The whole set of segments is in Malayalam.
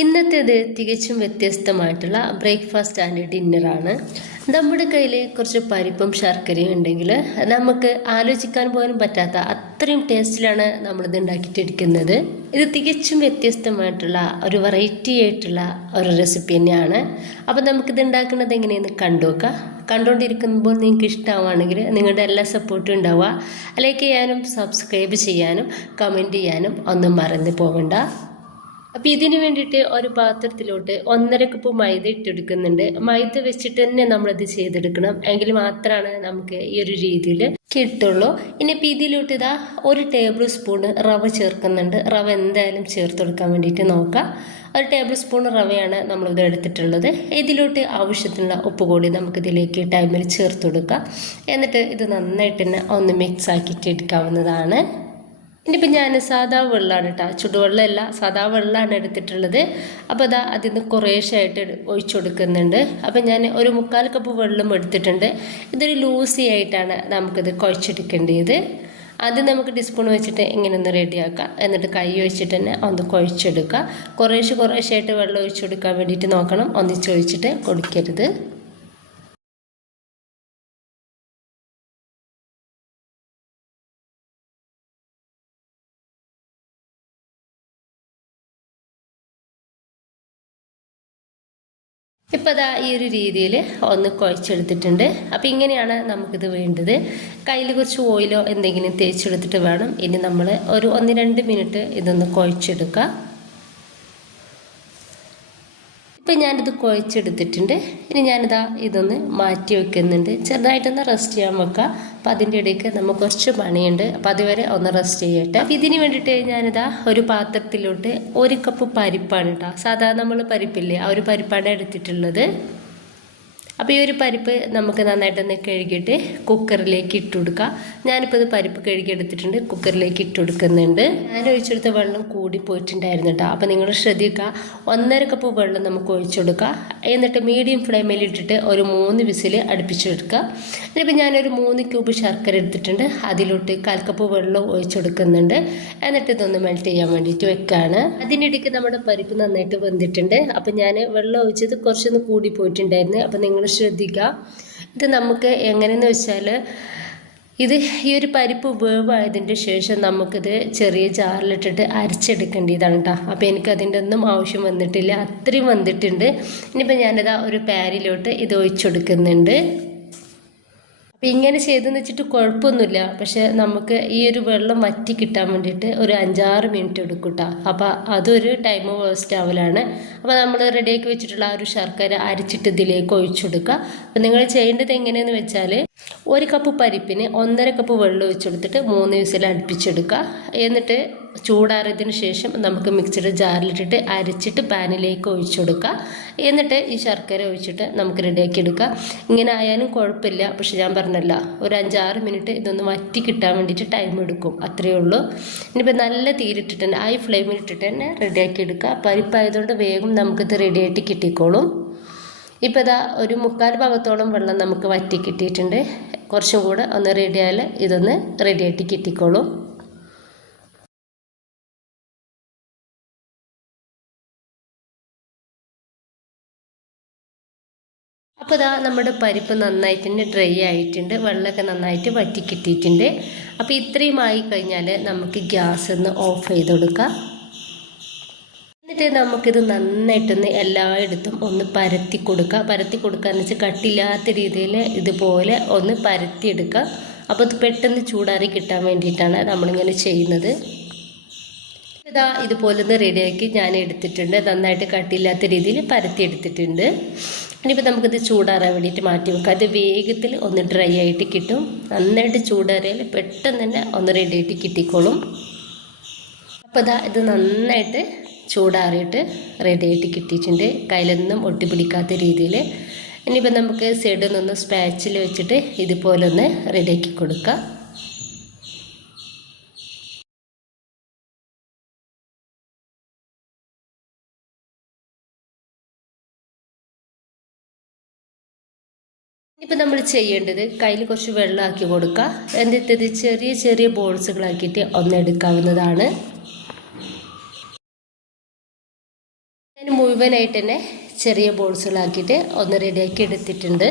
ഇന്നത്തേത് തികച്ചും വ്യത്യസ്തമായിട്ടുള്ള ബ്രേക്ക്ഫാസ്റ്റ് ആൻഡ് ഡിന്നറാണ്. നമ്മുടെ കയ്യിൽ കുറച്ച് പരിപ്പും ശർക്കരയും ഉണ്ടെങ്കിൽ നമുക്ക് ആലോചിക്കാൻ പോലും പറ്റാത്ത അത്രയും ടേസ്റ്റിലാണ് നമ്മളിത് ഉണ്ടാക്കിയിട്ടിരിക്കുന്നത്. ഇത് തികച്ചും വ്യത്യസ്തമായിട്ടുള്ള ഒരു വെറൈറ്റി ആയിട്ടുള്ള ഒരു റെസിപ്പി തന്നെയാണ്. അപ്പോൾ നമുക്കിത് ഉണ്ടാക്കുന്നത് എങ്ങനെയെന്ന് കണ്ടുനോക്കാം. കണ്ടുകൊണ്ടിരിക്കുമ്പോൾ നിങ്ങൾക്ക് ഇഷ്ടമാവുകയാണെങ്കിൽ നിങ്ങളുടെ എല്ലാ സപ്പോർട്ടും ഉണ്ടാവുക. ലൈക്ക് ചെയ്യാനും സബ്സ്ക്രൈബ് ചെയ്യാനും കമൻറ്റ് ചെയ്യാനും ഒന്നും മറന്നു പോകണ്ട. അപ്പോൾ ഇതിന് വേണ്ടിയിട്ട് ഒരു പാത്രത്തിലോട്ട് 1.5 കപ്പ് മൈദ ഇട്ടെടുക്കുന്നുണ്ട്. മൈദ വെച്ചിട്ട് തന്നെ നമ്മളത് ചെയ്തെടുക്കണം, എങ്കിൽ മാത്രമാണ് നമുക്ക് ഈ ഒരു രീതിയിൽ കിട്ടുള്ളൂ. ഇനിയിപ്പോൾ ഇതിലോട്ട് ഇതാ 1 ടേബിൾ സ്പൂൺ റവ ചേർക്കുന്നുണ്ട്. റവ എന്തായാലും ചേർത്തെടുക്കാൻ വേണ്ടിയിട്ട് നോക്കാം. 1 ടേബിൾ സ്പൂൺ റവയാണ് നമ്മളിത് എടുത്തിട്ടുള്ളത്. ഇതിലോട്ട് ആവശ്യത്തിനുള്ള ഉപ്പ് കൂടി നമുക്കിതിലേക്ക് ടൈമിൽ ചേർത്ത് കൊടുക്കാം. എന്നിട്ട് ഇത് നന്നായിട്ട് തന്നെ ഒന്ന് മിക്സ് ആക്കിയിട്ട് എടുക്കാവുന്നതാണ്. ഇനിയിപ്പോൾ ഞാൻ സാധാ വെള്ളമാണ് കേട്ടോ, ചുടുവെള്ളമല്ല, സാധാ വെള്ളമാണ് എടുത്തിട്ടുള്ളത്. അപ്പോൾ അതാ അതിൽ നിന്ന് കുറേശ്ശായിട്ട് ഒഴിച്ചു കൊടുക്കുന്നുണ്ട്. അപ്പോൾ ഞാൻ ഒരു 3/4 കപ്പ് വെള്ളം എടുത്തിട്ടുണ്ട്. ഇതൊരു ലൂസി ആയിട്ടാണ് നമുക്കിത് കുഴച്ചെടുക്കേണ്ടത്. ആദ്യം നമുക്ക് ടീസ്പൂൺ വെച്ചിട്ട് ഇങ്ങനെ ഒന്ന് റെഡിയാക്കാം. എന്നിട്ട് കൈ ഒഴിച്ചിട്ട് തന്നെ ഒന്ന് കുഴച്ചെടുക്കുക. കുറേശ്ശായിട്ട് വെള്ളം ഒഴിച്ചു കൊടുക്കാൻ വേണ്ടിയിട്ട് നോക്കണം, ഒന്നിച്ചൊഴിച്ചിട്ട് കൊടുക്കരുത്. ഇപ്പോൾ അതാ ഈ ഒരു രീതിയിൽ ഒന്ന് കുഴച്ചെടുത്തിട്ടുണ്ട്. അപ്പോൾ ഇങ്ങനെയാണ് നമുക്കിത് വേണ്ടത്. കയ്യിൽ കുറച്ച് ഓയിലോ എന്തെങ്കിലും തേച്ചെടുത്തിട്ട് വേണം ഇനി നമ്മൾ ഒരു 1-2 മിനിറ്റ് ഇതൊന്ന് കുഴച്ചെടുക്കുക. ഇപ്പം ഞാനിത് കുഴച്ചെടുത്തിട്ടുണ്ട്. ഇനി ഞാനിതാ ഇതൊന്ന് മാറ്റി വയ്ക്കുന്നുണ്ട്. ചെറുതായിട്ടൊന്ന് റെസ്റ്റ് ചെയ്യാൻ വെക്കുക. അപ്പം അതിൻ്റെ ഇടയ്ക്ക് നമുക്ക് കുറച്ച് പണിയുണ്ട്. അപ്പം അതുവരെ ഒന്ന് റെസ്റ്റ് ചെയ്യട്ടെ. അപ്പം ഇതിന് വേണ്ടിയിട്ട് ഞാനിതാ ഒരു പാത്രത്തിലോട്ട് 1 കപ്പ് പരിപ്പാണ് കേട്ടോ. സാധാരണ നമ്മൾ പരിപ്പില്ലേ, ആ ഒരു പരിപ്പാണ് എടുത്തിട്ടുള്ളത്. അപ്പോൾ ഈ ഒരു പരിപ്പ് നമുക്ക് നന്നായിട്ടൊന്ന് കഴുകിയിട്ട് കുക്കറിലേക്ക് ഇട്ട് കൊടുക്കുക. ഞാനിപ്പോൾ ഇത് പരിപ്പ് കഴുകിയെടുത്തിട്ടുണ്ട്, കുക്കറിലേക്ക് ഇട്ട് കൊടുക്കുന്നുണ്ട്. ഞാൻ ഒഴിച്ചെടുത്ത വെള്ളം കൂടി പോയിട്ടുണ്ടായിരുന്നു കേട്ടോ. അപ്പോൾ നിങ്ങൾ ശ്രദ്ധിക്കുക, 1.5 കപ്പ് വെള്ളം നമുക്ക് ഒഴിച്ചെടുക്കുക. എന്നിട്ട് മീഡിയം ഫ്ലെയിമിൽ ഇട്ടിട്ട് ഒരു 3 വിസിൽ അടുപ്പിച്ചെടുക്കുക. ഇനിയിപ്പോൾ ഞാനൊരു 3 ക്യൂബ് ശർക്കര എടുത്തിട്ടുണ്ട്. അതിലോട്ട് 1/4 കപ്പ് വെള്ളം ഒഴിച്ചെടുക്കുന്നുണ്ട്. എന്നിട്ട് ഇതൊന്ന് മെൽറ്റ് ചെയ്യാൻ വേണ്ടിയിട്ട് വെക്കുകയാണ്. അതിനിടയ്ക്ക് നമ്മുടെ പരിപ്പ് നന്നായിട്ട് വെന്തിട്ടുണ്ട്. അപ്പോൾ ഞാൻ വെള്ളം ഒഴിച്ചത് കുറച്ചൊന്ന് കൂടി പോയിട്ടുണ്ടായിരുന്നു. അപ്പോൾ നിങ്ങൾ ശ്രദ്ധിക്കുക. ഇത് നമുക്ക് എങ്ങനെയെന്ന് വെച്ചാൽ ഇത് ഈ ഒരു പരിപ്പ് വേവായതിൻ്റെ ശേഷം നമുക്കിത് ചെറിയ ജാറിലിട്ടിട്ട് അരച്ചെടുക്കേണ്ടതാണ് കേട്ടോ. അപ്പോൾ എനിക്കതിൻ്റെ ഒന്നും ആവശ്യം വന്നിട്ടില്ല, അത്രയും വന്നിട്ടുണ്ട്. ഇനിയിപ്പോൾ ഞാനിതാ ഒരു പാനിലോട്ട് ഇത് ഒഴിച്ചെടുക്കുന്നുണ്ട്. അപ്പോൾ ഇങ്ങനെ ചെയ്തെന്ന് വെച്ചിട്ട് കുഴപ്പമൊന്നുമില്ല, പക്ഷേ നമുക്ക് ഈ ഒരു വെള്ളം വറ്റി കിട്ടാൻ വേണ്ടിയിട്ട് ഒരു 5-6 മിനിറ്റ് എടുക്കും കേട്ടോ. അപ്പോൾ അതൊരു ടൈം വേസ്റ്റ് ആവലാണ്. അപ്പോൾ നമ്മൾ റെഡിയാക്കി വെച്ചിട്ടുള്ള ആ ഒരു ശർക്കര അരച്ചിട്ട് ഇതിലേക്ക് ഒഴിച്ചു കൊടുക്കുക. അപ്പോൾ നിങ്ങൾ ചെയ്യേണ്ടത് എങ്ങനെയെന്ന് വെച്ചാൽ 1 കപ്പ് പരിപ്പിന് 1.5 കപ്പ് വെള്ളം ഒഴിച്ചെടുത്തിട്ട് 3 വിസിൽ അടുപ്പിച്ചെടുക്കുക. എന്നിട്ട് ചൂടാറിയതിന് ശേഷം നമുക്ക് മിക്സിയുടെ ജാറിലിട്ടിട്ട് അരച്ചിട്ട് പാനിലേക്ക് ഒഴിച്ചു കൊടുക്കുക. എന്നിട്ട് ഈ ശർക്കര ഒഴിച്ചിട്ട് നമുക്ക് റെഡിയാക്കി എടുക്കുക. ഇങ്ങനെ ആയാലും കുഴപ്പമില്ല, പക്ഷെ ഞാൻ പറഞ്ഞല്ല, ഒരു 5-6 മിനിറ്റ് ഇതൊന്ന് വറ്റി കിട്ടാൻ വേണ്ടിയിട്ട് ടൈം എടുക്കും, അത്രയേ ഉള്ളൂ. ഇനിയിപ്പോൾ നല്ല തീരിട്ടിട്ട് തന്നെ ഹൈ ഫ്ലെയിമിൽ ഇട്ടിട്ട് തന്നെ റെഡിയാക്കി എടുക്കുക. പരിപ്പായതുകൊണ്ട് വേഗം നമുക്കിത് റെഡിയായിട്ട് കിട്ടിക്കോളും. ഇപ്പോൾ ഇതാ ഒരു 3/4 ഭാഗത്തോളം വെള്ളം നമുക്ക് വറ്റി കിട്ടിയിട്ടുണ്ട്. കുറച്ചും കൂടെ ഒന്ന് റെഡിയായാൽ ഇതൊന്ന് റെഡിയായിട്ട് കിട്ടിക്കോളും. അപ്പോൾ ഇതാ നമ്മുടെ പരിപ്പ് നന്നായിട്ട് തന്നെ ഡ്രൈ ആയിട്ടുണ്ട്, വെള്ളമൊക്കെ നന്നായിട്ട് വറ്റി കിട്ടിയിട്ടുണ്ട്. അപ്പോൾ ഇത്രയും ആയി കഴിഞ്ഞാൽ നമുക്ക് ഗ്യാസ് ഒന്ന് ഓഫ് ചെയ്ത് കൊടുക്കാം. എന്നിട്ട് നമുക്കിത് നന്നായിട്ടൊന്ന് എല്ലായിടത്തും ഒന്ന് പരത്തി കൊടുക്കുക. പരത്തി കൊടുക്കുകയെന്ന് വെച്ചാൽ കട്ടില്ലാത്ത രീതിയിൽ ഇതുപോലെ ഒന്ന് പരത്തിയെടുക്കുക. അപ്പോൾ ഇത് പെട്ടെന്ന് ചൂടാറി കിട്ടാൻ വേണ്ടിയിട്ടാണ് നമ്മളിങ്ങനെ ചെയ്യുന്നത്. ഇതാ ഇതുപോലെ ഒന്ന് റെഡിയാക്കി ഞാൻ എടുത്തിട്ടുണ്ട്. നന്നായിട്ട് കട്ടിയില്ലാത്ത രീതിയിൽ പരത്തി എടുത്തിട്ടുണ്ട്. ഇനിയിപ്പോൾ നമുക്കിത് ചൂടാറാൻ വേണ്ടിയിട്ട് മാറ്റി വെക്കാം. അത് വേഗത്തിൽ ഒന്ന് ഡ്രൈ ആയിട്ട് കിട്ടും. നന്നായിട്ട് ചൂടാറിയാൽ പെട്ടെന്ന് തന്നെ ഒന്ന് റെഡി ആയിട്ട് കിട്ടിക്കോളും. അപ്പോൾ ഇതാ ഇത് നന്നായിട്ട് ചൂടാറിയിട്ട് റെഡി ആയിട്ട് കിട്ടിയിട്ടുണ്ട്, കയ്യിലൊന്നും ഒട്ടിപ്പിടിക്കാത്ത രീതിയിൽ. ഇനിയിപ്പോൾ നമുക്ക് സൈഡിൽ നിന്ന് സ്പാച്ചിൽ വെച്ചിട്ട് ഇതുപോലെ ഒന്ന് റെഡിയാക്കി കൊടുക്കാം. ഇപ്പം നമ്മൾ ചെയ്യേണ്ടത് കയ്യിൽ കുറച്ച് വെള്ളമാക്കി കൊടുക്കുക. എന്നിട്ട് ചെറിയ ചെറിയ ബോൾസുകളാക്കിയിട്ട് ഒന്ന് എടുക്കാവുന്നതാണ്. അതിന് മുഴുവനായിട്ട് തന്നെ ചെറിയ ബോൾസുകളാക്കിയിട്ട് ഒന്ന് റെഡിയാക്കി എടുത്തിട്ടുണ്ട്.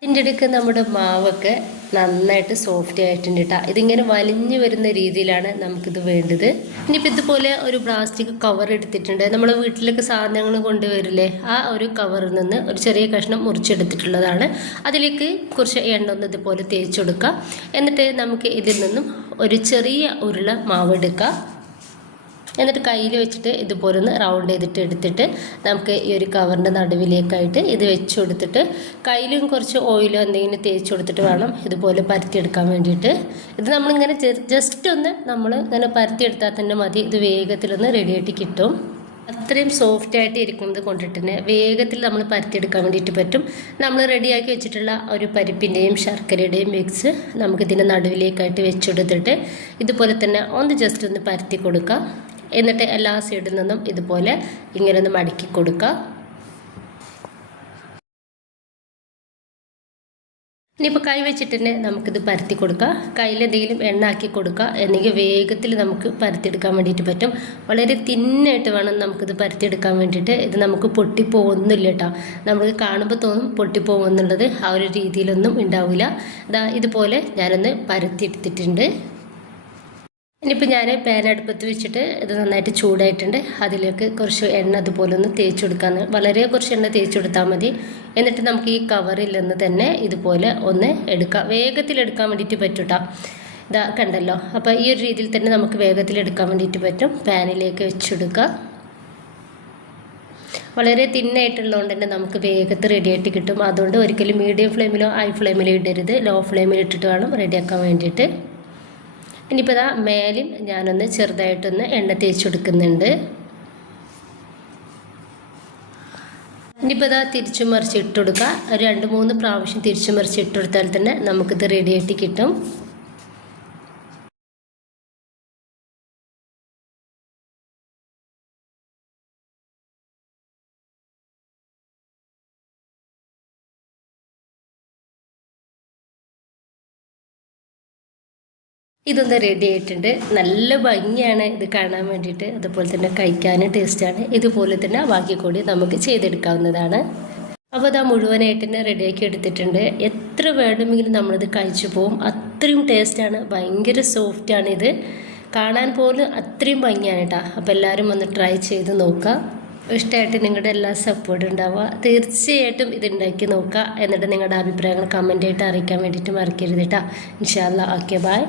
ഇതിൻ്റെ ഇടയ്ക്ക് നമ്മുടെ മാവൊക്കെ നന്നായിട്ട് സോഫ്റ്റ് ആയിട്ടുണ്ട് കേട്ടോ. ഇതിങ്ങനെ വലിഞ്ഞു വരുന്ന രീതിയിലാണ് നമുക്കിത് വേണ്ടത്. ഇനിയിപ്പോൾ ഇതുപോലെ ഒരു പ്ലാസ്റ്റിക് കവർ എടുത്തിട്ടുണ്ട്. നമ്മൾ വീട്ടിലൊക്കെ സാധനങ്ങൾ കൊണ്ടുവരില്ലേ, ആ ഒരു കവറിൽ നിന്ന് ഒരു ചെറിയ കഷ്ണം മുറിച്ചെടുത്തിട്ടുള്ളതാണ്. അതിലേക്ക് കുറച്ച് എണ്ണ ഒന്ന് ഇതുപോലെ തേച്ച് കൊടുക്കുക. എന്നിട്ട് നമുക്ക് ഇതിൽ നിന്നും ഒരു ചെറിയ ഉരുള മാവ് എടുക്കാം. എന്നിട്ട് കയ്യിൽ വെച്ചിട്ട് ഇതുപോലെ ഒന്ന് റൗണ്ട് ചെയ്തിട്ട് എടുത്തിട്ട് നമുക്ക് ഈ ഒരു കവറിൻ്റെ നടുവിലേക്കായിട്ട് ഇത് വെച്ച് കൊടുത്തിട്ട് കയ്യിലും കുറച്ച് ഓയിലോ എന്തെങ്കിലും തേച്ച് കൊടുത്തിട്ട് വേണം ഇതുപോലെ പരത്തിയെടുക്കാൻ വേണ്ടിയിട്ട്. ഇത് നമ്മളിങ്ങനെ ജസ്റ്റ് ഒന്ന് നമ്മൾ ഇങ്ങനെ പരത്തിയെടുത്താൽ തന്നെ മതി. ഇത് വേഗത്തിലൊന്ന് റെഡിയായിട്ട് കിട്ടും. അത്രയും സോഫ്റ്റ് ആയിട്ട് ഇരിക്കുന്നത് കൊണ്ടിട്ട് തന്നെ വേഗത്തിൽ നമ്മൾ പരത്തിയെടുക്കാൻ വേണ്ടിയിട്ട് പറ്റും. നമ്മൾ റെഡിയാക്കി വെച്ചിട്ടുള്ള ഒരു പരിപ്പിൻ്റെയും ശർക്കരയുടെയും മിക്സ് നമുക്കിതിൻ്റെ നടുവിലേക്കായിട്ട് വെച്ചെടുത്തിട്ട് ഇതുപോലെ തന്നെ ഒന്ന് ജസ്റ്റ് ഒന്ന് പരത്തി കൊടുക്കുക. എന്നിട്ട് എല്ലാ സൈഡിൽ നിന്നും ഇതുപോലെ ഇങ്ങനെ ഒന്ന് മടക്കി കൊടുക്കുക. ഇനിയിപ്പോൾ കൈ വെച്ചിട്ട് തന്നെ നമുക്കിത് പരത്തി കൊടുക്കുക. കയ്യിൽ എന്തെങ്കിലും എണ്ണ ആക്കി കൊടുക്കുക. എന്നെങ്കിൽ വേഗത്തിൽ നമുക്ക് പരത്തിയെടുക്കാൻ വേണ്ടിയിട്ട് പറ്റും. വളരെ തിന്നായിട്ട് വേണം നമുക്കിത് പരത്തിയെടുക്കാൻ വേണ്ടിയിട്ട്. ഇത് നമുക്ക് പൊട്ടിപ്പോകുന്നില്ല കേട്ടോ. നമുക്ക് കാണുമ്പോൾ തോന്നും പൊട്ടിപ്പോകുമെന്നുള്ളത്. ആ ഒരു രീതിയിലൊന്നും ഉണ്ടാവില്ല. ഇതുപോലെ ഞാനൊന്ന് പരത്തിയെടുത്തിട്ടുണ്ട്. ഇനിയിപ്പോൾ ഞാൻ പാൻ അടുപ്പത്ത് വെച്ചിട്ട് ഇത് നന്നായിട്ട് ചൂടായിട്ടുണ്ട്. അതിലേക്ക് കുറച്ച് എണ്ണ അതുപോലെ ഒന്ന് തേച്ച് കൊടുക്കാമെന്ന്, വളരെ കുറച്ച് എണ്ണ തേച്ച് കൊടുത്താൽ മതി. എന്നിട്ട് നമുക്ക് ഈ കവറിൽ നിന്ന് തന്നെ ഇതുപോലെ ഒന്ന് എടുക്കാം. വേഗത്തിലെടുക്കാൻ വേണ്ടിയിട്ട് പറ്റും കേട്ടോ. ഇതാ കണ്ടല്ലോ. അപ്പോൾ ഈ ഒരു രീതിയിൽ തന്നെ നമുക്ക് വേഗത്തിലെടുക്കാൻ വേണ്ടിയിട്ട് പറ്റും. പാനിലേക്ക് വെച്ചെടുക്കുക. വളരെ തിന്നായിട്ടുള്ളതുകൊണ്ട് തന്നെ നമുക്ക് വേഗത്തിൽ റെഡിയായിട്ട് കിട്ടും. അതുകൊണ്ട് ഒരിക്കലും മീഡിയം ഫ്ലെയിമിലോ ഹൈ ഫ്ലെയിമിലോ ഇടരുത്. ലോ ഫ്ലെയിമിൽ ഇട്ടിട്ട് വേണം റെഡിയാക്കാൻ വേണ്ടിയിട്ട്. ഇനിയിപ്പോൾ ഇതാ മേലും ഞാനൊന്ന് ചെറുതായിട്ടൊന്ന് എണ്ണ തേച്ച് കൊടുക്കുന്നുണ്ട്. ഇനിയിപ്പോൾ ഇതാ തിരിച്ചു മറിച്ച് ഇട്ട് കൊടുക്കുക. ഒരു 2-3 പ്രാവശ്യം തിരിച്ചു മറിച്ച് ഇട്ട് കൊടുത്താൽ തന്നെ നമുക്കിത് റെഡിയായിട്ട് കിട്ടും. ഇതൊന്ന് റെഡി ആയിട്ടുണ്ട്. നല്ല ഭംഗിയാണ് ഇത് കാണാൻ വേണ്ടിയിട്ട്. അതുപോലെ തന്നെ കഴിക്കാനും ടേസ്റ്റാണ്. ഇതുപോലെ തന്നെ ബാക്കി കൂടി നമുക്ക് ചെയ്തെടുക്കാവുന്നതാണ്. അപ്പോൾ അത് മുഴുവനായിട്ട് തന്നെ റെഡിയാക്കി എടുത്തിട്ടുണ്ട്. എത്ര വേണമെങ്കിലും നമ്മളിത് കഴിച്ചു പോവും. അത്രയും ടേസ്റ്റാണ്. ഭയങ്കര സോഫ്റ്റാണ്. ഇത് കാണാൻ പോലും അത്രയും ഭംഗിയാണ് കേട്ടോ. അപ്പോൾ എല്ലാവരും ഒന്ന് ട്രൈ ചെയ്ത് നോക്കുക. ഇഷ്ടമായിട്ട് നിങ്ങളുടെ എല്ലാ സപ്പോർട്ടും ഉണ്ടാവുക. തീർച്ചയായിട്ടും ഇത് ഉണ്ടാക്കി നോക്കുക. എന്നിട്ട് നിങ്ങളുടെ അഭിപ്രായങ്ങൾ കമൻ്റായിട്ട് അറിയിക്കാൻ വേണ്ടിയിട്ട് മറക്കരുത് കേട്ടോ. ഇൻഷാ അല്ലാ. Okay, by.